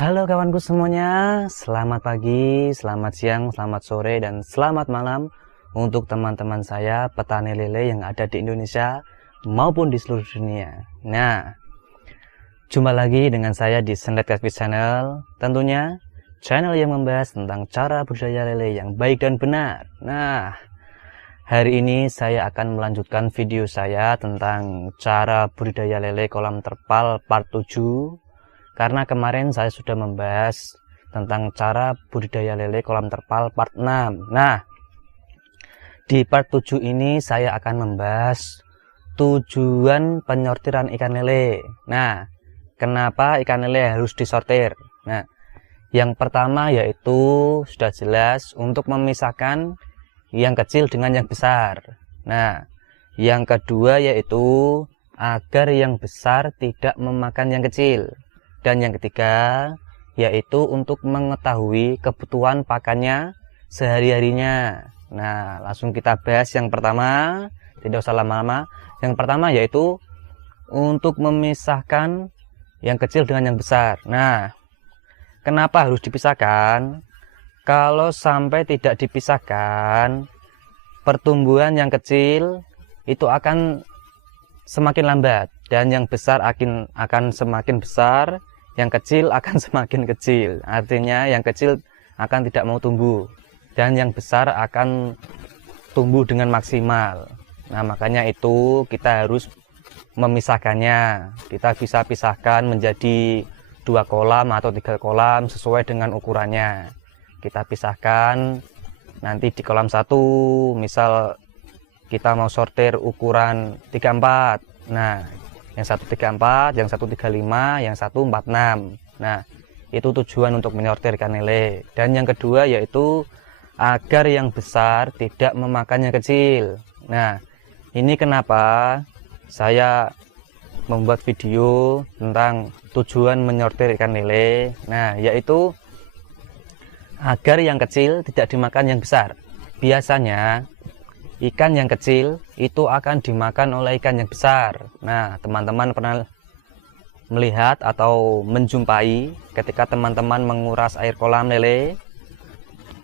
Halo kawanku semuanya, selamat pagi, selamat siang, selamat sore, dan selamat malam untuk teman-teman saya petani lele yang ada di Indonesia maupun di seluruh dunia. Nah, jumpa lagi dengan saya di Sendet Cafe Channel, tentunya channel yang membahas tentang cara budidaya lele yang baik dan benar. Nah, hari ini saya akan melanjutkan video saya tentang cara budidaya lele kolam terpal part 7. Karena kemarin saya sudah membahas tentang cara budidaya lele kolam terpal part 6. Nah, di part 7 ini saya akan membahas tujuan penyortiran ikan lele. Nah, kenapa ikan lele harus disortir? Nah, yang pertama yaitu sudah jelas untuk memisahkan yang kecil dengan yang besar. Nah, yang kedua yaitu agar yang besar tidak memakan yang kecil. Dan yang ketiga yaitu untuk mengetahui kebutuhan pakannya sehari-harinya. Nah, langsung kita bahas yang pertama, tidak usah lama-lama. Yang pertama yaitu untuk memisahkan yang kecil dengan yang besar. Nah, kenapa harus dipisahkan? Kalau sampai tidak dipisahkan, pertumbuhan yang kecil itu akan semakin lambat dan yang besar akan semakin besar, yang kecil akan semakin kecil. Artinya yang kecil akan tidak mau tumbuh dan yang besar akan tumbuh dengan maksimal. Nah, makanya itu kita harus memisahkannya. Kita bisa pisahkan menjadi 2 kolam atau 3 kolam sesuai dengan ukurannya. Kita pisahkan nanti di kolam 1, misal kita mau sortir ukuran 34. Nah, yang 134, yang 135, yang 146. Nah, itu tujuan untuk menyortir ikan lele. Dan yang kedua yaitu agar yang besar tidak memakan yang kecil. Nah, ini kenapa saya membuat video tentang tujuan menyortir ikan lele. Nah, yaitu agar yang kecil tidak dimakan yang besar. Biasanya ikan yang kecil itu akan dimakan oleh ikan yang besar. Nah, teman-teman pernah melihat atau menjumpai ketika teman-teman menguras air kolam lele,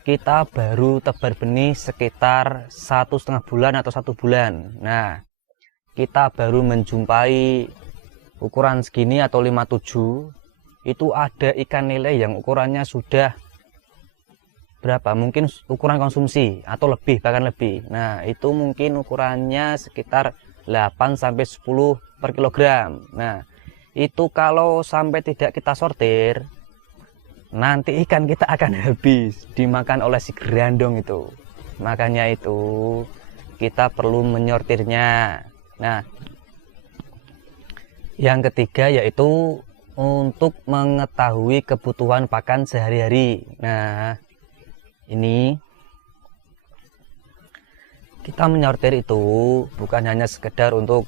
kita baru tebar benih sekitar 1,5 bulan atau 1 bulan. Nah, kita baru menjumpai ukuran segini atau 57, itu ada ikan lele yang ukurannya sudah berapa, mungkin ukuran konsumsi atau lebih, bahkan lebih. Nah, itu mungkin ukurannya sekitar 8-10 per kilogram. Nah, itu kalau sampai tidak kita sortir, nanti ikan kita akan habis dimakan oleh si gerandong itu. Makanya itu kita perlu menyortirnya. Nah, yang ketiga yaitu untuk mengetahui kebutuhan pakan sehari-hari. Nah, ini kita menyortir itu bukan hanya sekedar untuk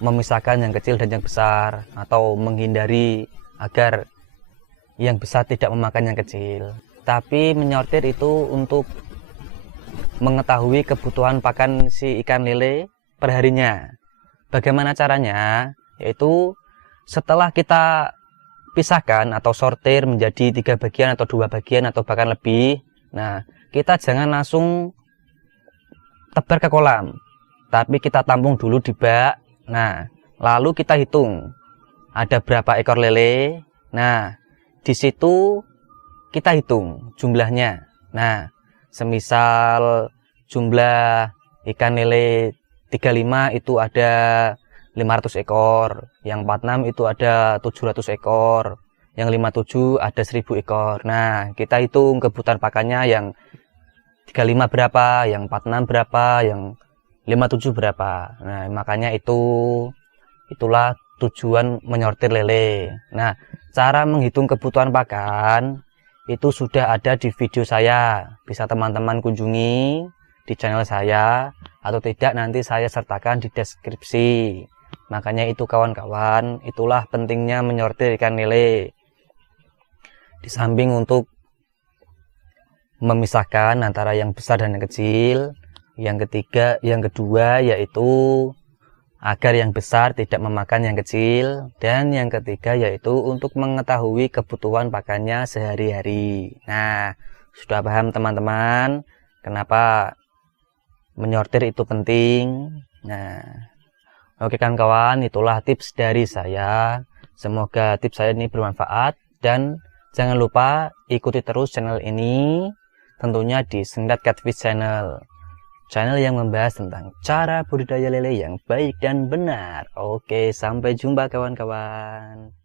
memisahkan yang kecil dan yang besar atau menghindari agar yang besar tidak memakan yang kecil, tapi menyortir itu untuk mengetahui kebutuhan pakan si ikan lele perharinya. Bagaimana caranya? Yaitu setelah kita pisahkan atau sortir menjadi 3 bagian atau 2 bagian atau bahkan lebih. Nah, kita jangan langsung tebar ke kolam, tapi kita tampung dulu di bak. Nah, lalu kita hitung ada berapa ekor lele. Nah, di situ kita hitung jumlahnya. Nah, semisal jumlah ikan lele 35 itu ada 500 ekor, yang 46 itu ada 700 ekor, yang 57 ada 1000 ekor. Nah, kita hitung kebutuhan pakannya, yang 35 berapa, yang 46 berapa, yang 57 berapa. Nah, makanya itulah tujuan menyortir lele. Nah, cara menghitung kebutuhan pakan itu sudah ada di video saya. Bisa teman-teman kunjungi di channel saya, atau tidak nanti saya sertakan di deskripsi. Makanya itu kawan-kawan, itulah pentingnya menyortir ikan lele. Di samping untuk memisahkan antara yang besar dan yang kecil, yang kedua yaitu agar yang besar tidak memakan yang kecil. Dan yang ketiga yaitu untuk mengetahui kebutuhan pakannya sehari-hari. Nah, sudah paham teman-teman kenapa menyortir itu penting? Nah, oke kawan-kawan, itulah tips dari saya. Semoga tips saya ini bermanfaat dan jangan lupa ikuti terus channel ini, tentunya di Sendat Catfish Channel. Channel yang membahas tentang cara budidaya lele yang baik dan benar. Oke, sampai jumpa kawan-kawan.